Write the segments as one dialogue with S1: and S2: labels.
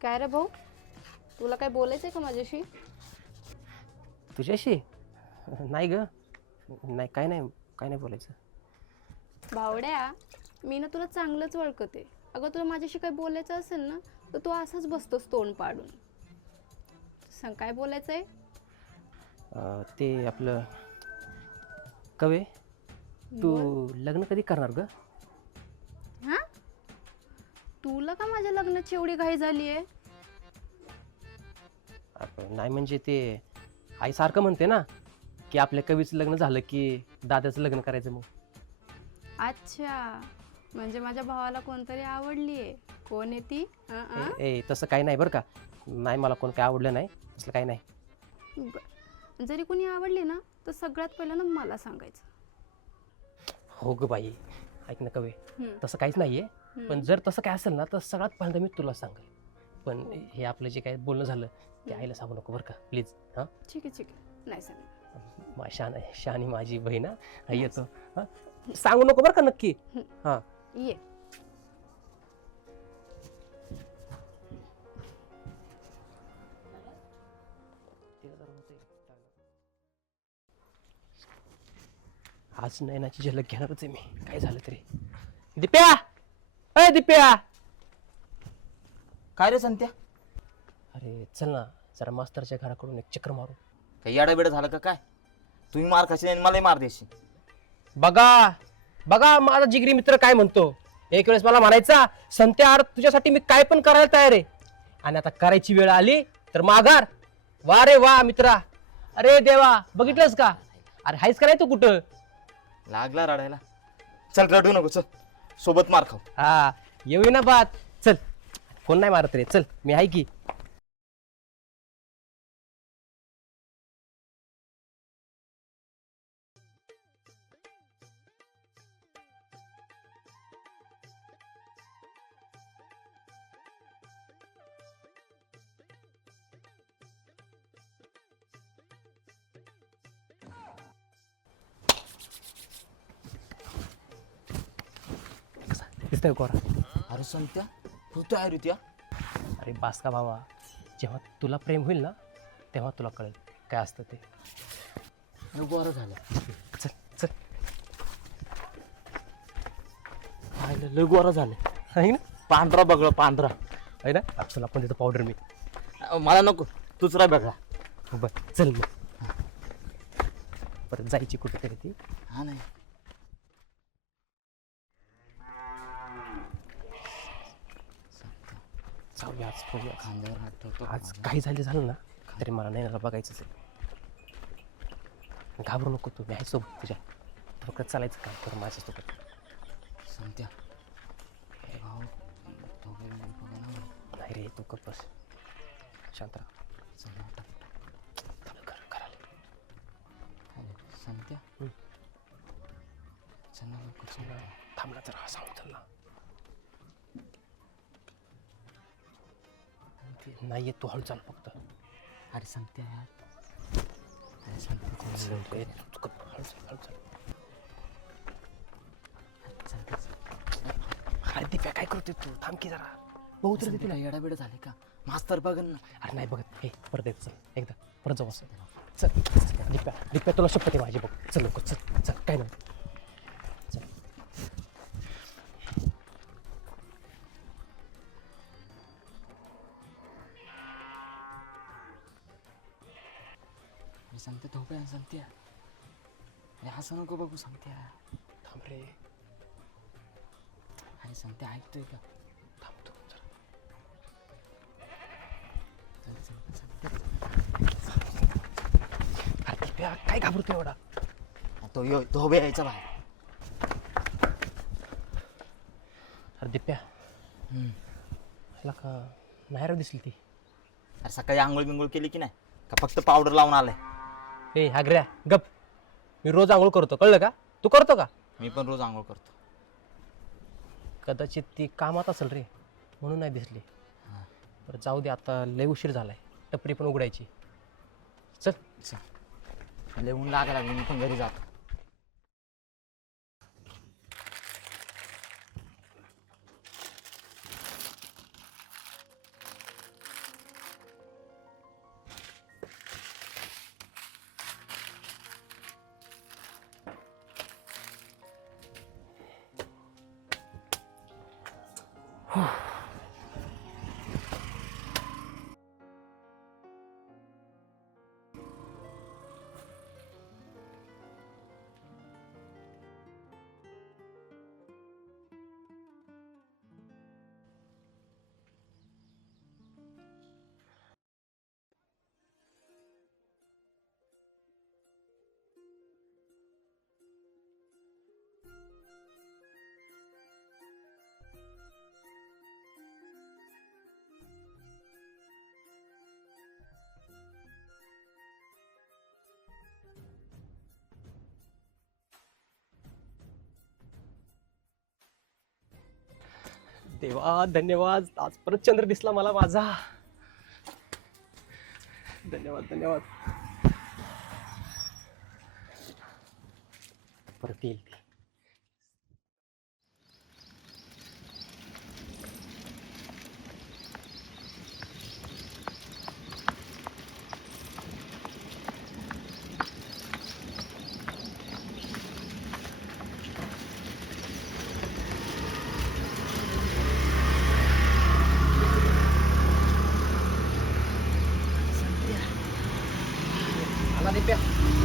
S1: काय रे भाऊ, तुला काय बोलायचंय का माझ्याशी?
S2: तुझ्याशी? नाही ग, नाही काय नाही, काय नाही बोलायचं.
S1: भावड्या, मी ना तुला चांगलंच ओळखते. अगं तुला माझ्याशी काय बोलायचं असेल ना तर तू असाच बसतोस तोंड पाडून. सांग काय बोलायचंय?
S2: ते आपलं कवे, तू लग्न कधी करणार ग?
S1: हा, तुला का माझ्या लग्नाची एवढी घाई झाली आहे?
S2: नाही म्हणजे ते आई सारखं म्हणते ना की आपल्या कवीचं लग्न झालं की दादाचं लग्न करायचं. मग
S1: अच्छा, म्हणजे माझ्या भावाला कोणतरी आवडली आहे. कोण आहे ती?
S2: ए तसं काही नाही बरं का. नाही, मला कोण काय आवडलं नाही, तसलं काही नाही.
S1: जरी कोणी आवडली ना तर सगळ्यात पहिलं ना मला सांगायचं.
S2: हो ग बाई, ऐक ना कवे, तसं काहीच नाहीये. पण जर तसं काय असेल ना तर सगळ्यात पहिल्यांदा मी तुला सांगेल. पण हे आपलं जे काय बोलणं झालं ते आईला सांगू नको बरं का, प्लीज. हां,
S1: ठीक आहे, नाही सांग.
S2: शानी माझी बहीण. आई येतो. हां, सांगू नको बरं का नक्की. हां
S1: ये.
S2: आज नयनाची झलक घेणारच आहे मी, काय झालं तरी. दिप्या, अय दिप्या.
S3: काय रे संत्या?
S2: अरे चल ना, जरा मास्तरच्या घराकडून एक चक्कर मारू.
S3: काही याडाबिडा झालं का काय? तुम्ही मार खाशील आणि मलाही मार देशील.
S2: बघा बघा माझा जिगरी मित्र काय म्हणतो. एक वेळेस मला म्हणायचा, संत्या अरे तुझ्यासाठी मी काय पण करायला तयार आहे. आणि आता करायची वेळ आली तर माघार. वा रे वा मित्रा. अरे देवा, बघितलंस का? अरे हायच का नाही तू कुठं?
S3: लागला रडायला. चल रडू नको, चल सोबत मार खाऊ.
S2: हा, येऊ ना बात. चल, फोन नाही मारत रे, चल मी आहे की. दिसतोय कोरा?
S3: अरे संत्या, तू तर आहे ऋत्या.
S2: अरे बास का भावा, जेव्हा तुला प्रेम होईल ना तेव्हा तुला कळेल काय असतं ते.
S3: बरं झालं.
S2: चल चल.
S3: पाहिलं लय गोरा झालं.
S2: आहे ना,
S3: पांढरा बघलं, पांढरा.
S2: आहे ना. तुला पण देतो पावडर मी.
S3: मला नको, तूच राह बघा.
S2: हो बरं, चल मग. परत जायची कुठे तरी ती.
S3: हा नाही.
S2: जाऊया आज, बघूया.
S3: खांद्यावर हात ठेवतो.
S2: आज काही झालं ना तरी मला नाही बघायचंच आहे. घाबरू नको तू, मी आहे सोबत तुझ्या. फक्त चालायचं काम कर माझ्यासोबत.
S3: संत्या, भाऊ दोघे मिळून बघा ना.
S2: नाही रे, तू कप बस, शांत राहा.
S3: चल ना, टाक. संत्या, चल ना लवकर, चल ना.
S2: थांबला जरा, सांगू चल ना. नाही येत, तू हळू चाल फक्त.
S3: अरे संत्या यार. अरे संत्या, चल ना लवकर.
S2: तू कप, हळू चाल, हळू चाल.
S3: संत्या,
S2: अरे दिप्या, काय करतोय तू? थांब की जरा. बहुत रे
S3: तिला येडाबिडा झाले का? मास्तर बघन ना.
S2: अरे नाही बघत. हे परत येत, चल एकदा परत जाऊ असं. चल दिप्या, दिप्या तुला शपथ आहे माझी, बघ. चल लवकर, चल चल, काय नाही. चल.
S3: अरे संत्या, धोपे आहे संत्या. अरे असं नको बघू संत्या.
S2: थांब रे,
S3: अरे संत्या, ऐकतोय का?
S2: थांब तू जरा.
S3: चल चल संत्या.
S2: अरे दिप्या, काय घाबरतो एवढा?
S3: तो धोबे यायचा बाहेर.
S2: अरे दिप्या, ह्याला का नाही रे दिसली ती?
S3: अरे सकाळी आंघोळ बिंघोळ केली की नाही का फक्त पावडर लावून आलाय?
S2: ए हागऱ्या, गप. मी रोज आंघोळ करतो, कळलं का? तू करतो का?
S3: मी पण रोज आंघोळ करतो.
S2: कदाचित ती कामात असेल रे, म्हणून नाही दिसली. बरं जाऊ दे, आता लय उशीर झालाय, टपरी पण उघडायची. चल
S3: चल, लय ऊन लागायला लागली, मी पण घरी जातो.
S2: देवा धन्यवाद, आज परत चंद्र दिसला मला माझा. धन्यवाद धन्यवाद. परत येईल ती. आला दिप्या.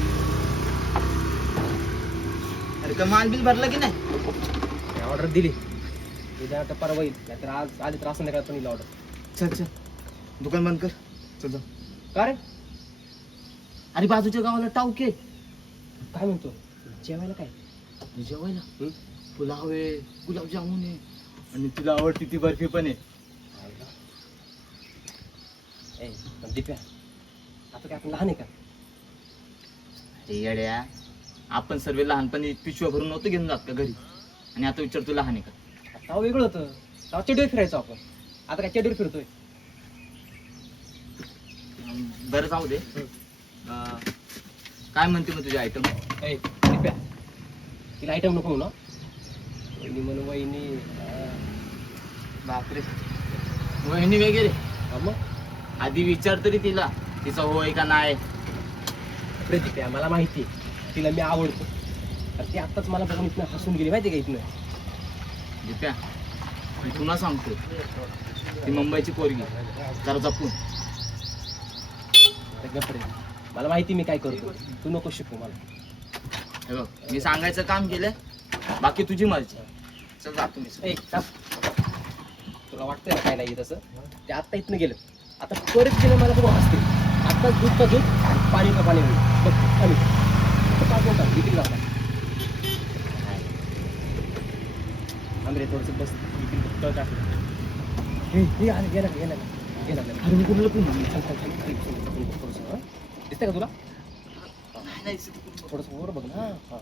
S3: अरे का माल बिल भरला की नाही?
S2: ऑर्डर दिली, उद्या आता परवा येईल, नाहीतर आज आली तर असं नाही पण येईल ऑर्डर.
S3: चल चल दुकान बंद कर. चल जा.
S2: का रे?
S3: अरे बाजूच्या गावाला टावके
S2: काय म्हणतो जेवायला? काय
S3: जेवायला पुलाव आहे, गुलाबजामुन आहे आणि तुला आवडती ती बर्फी पण आहे.
S2: ए पण दिप्या, आता काय आपण लहान आहे का?
S3: अरे येड्या, आपण सर्व लहानपणी पिशव्या भरून नव्हतं घेऊन जात का घरी, आणि आता विचार तू लहान आहे का?
S2: तेव्हा वेगळं होतं, तेव्हा चेडीवर फिरायचो आपण, आता काय चेडीवर फिरतोय?
S3: बरं जाऊ दे. काय म्हणते मग तुझी आयटम?
S2: ए दिप्या, तिला आयटम नको म्हणू. वहिनी म्हणून वहिनी.
S3: बापरे, वहिनी वगैरे?
S2: मग
S3: आधी विचार तरी तिला, तिचा होय का नाही.
S2: अरे दिप्या, मला माहिती आहे तिला मी आवडतो. तर ती आत्ताच मला बघून इथनं हसून गेली माहिती आहे का इथनं.
S3: दिप्या, मी पुन्हा सांगतो, ती मुंबईची पोरगी, जरा जपून.
S2: अरे गप्प रे, मला माहिती मी काय करतो, तू नको शिकू मला.
S3: हे बघ, मी सांगायचं काम केलं, बाकी तुझी मर्जी. चल जातो मी.
S2: ए थांब. तुला वाटतंय ना काय नाही तसं? ते आत्ता इथनं गेलं, आता परत गेलं मला बघून हसते. आत्ताच दूध का दूध आणि पाणी का पाणी होईल. बघ आम्ही 5 मिनिटात विक्री जाता. आम्ही रे थोडंसं बस विक्री तळ टाकलं. हे आले गेला गेला गेला.
S3: अरे मी कुठलं पण
S2: थोडंसं दिसतंय का तुला?
S3: नाही.
S2: थोडंसं वर बघ ना. हा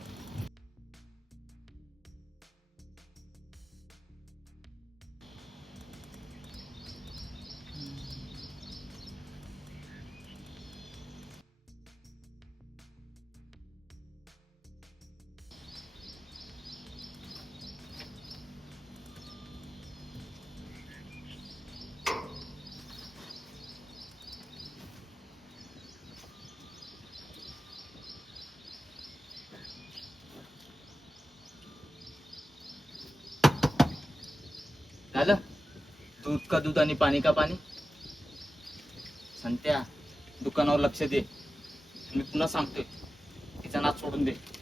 S3: झालं? दूध का दूध आणि पाणी का पाणी. संत्या, दुकानावर लक्ष दे. मी पुन्हा सांगतोय, तिचा नाच सोडून दे.